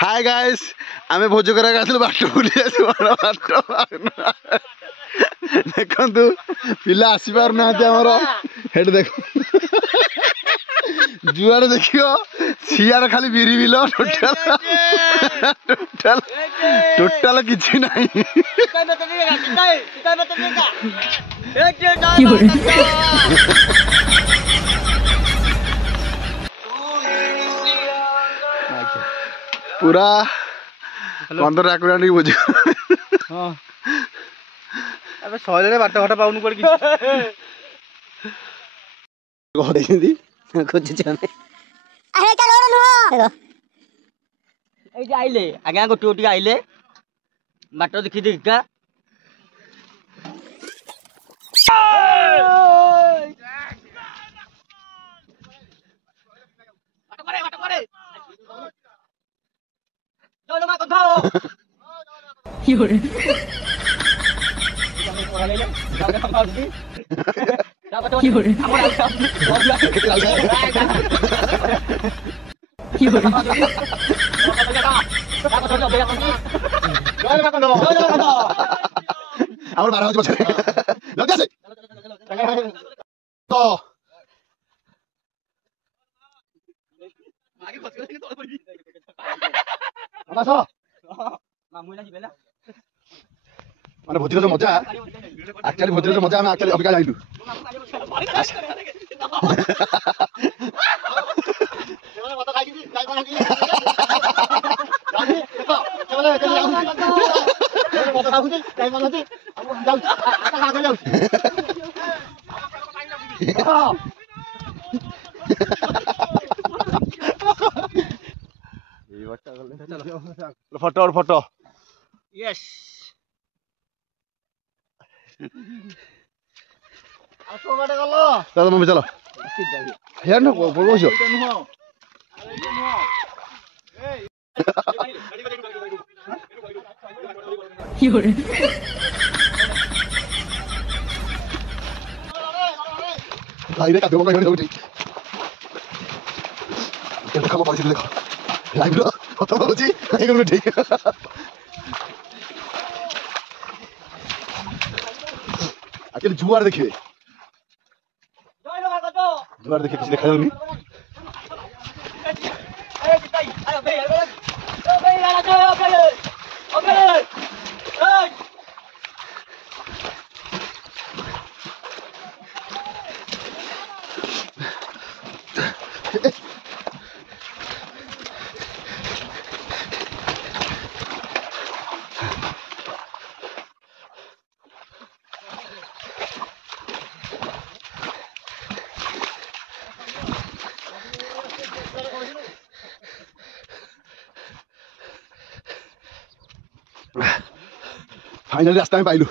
hi guys आमे भोज करा गाथलु बाट बुली आसी बड़ बाट देखंतु पिला आसी पार नाते हमर हेड देखो जुआर देखियो सियार खाली बिरी बिलो टोटल किछि नाही पूरा 15 आकुरानी बुझ हां अबे सहिले बाट घटा पाउनु पड़ कि घरे हिंदी खोज जाने अरे का रोड नो ए जे आइले आगे गोटी गोटी आइले बाट देखि देखा बाट करे लो मा कथा योरे योरे और 12 बजे लग जा तो आगे बस के तो पड़ी आसो मामुला जिबेला माने भोजन जो मजा एक्चुअली भोजन जो मजा हम एक्चुअली अभी का जाइलु मत खाइ कि जाई बना कि चलो चलो मत खाउ कि जाई बना कि हम जाउ आता खा के जाउ ये वाटा गले चलो फोटो और फोटो यस आसो बाटे गलो चलो मम्मी चलो यार न बोलो जो योरे भाई रे का देखो भाई देखो देखो पाइस देखो लाइव रो खत्म हो जी एकदम ठीक आके जुआर देखिए जुआर देखिए किसी देखा नहीं फाइनली रास्ता में पाइलु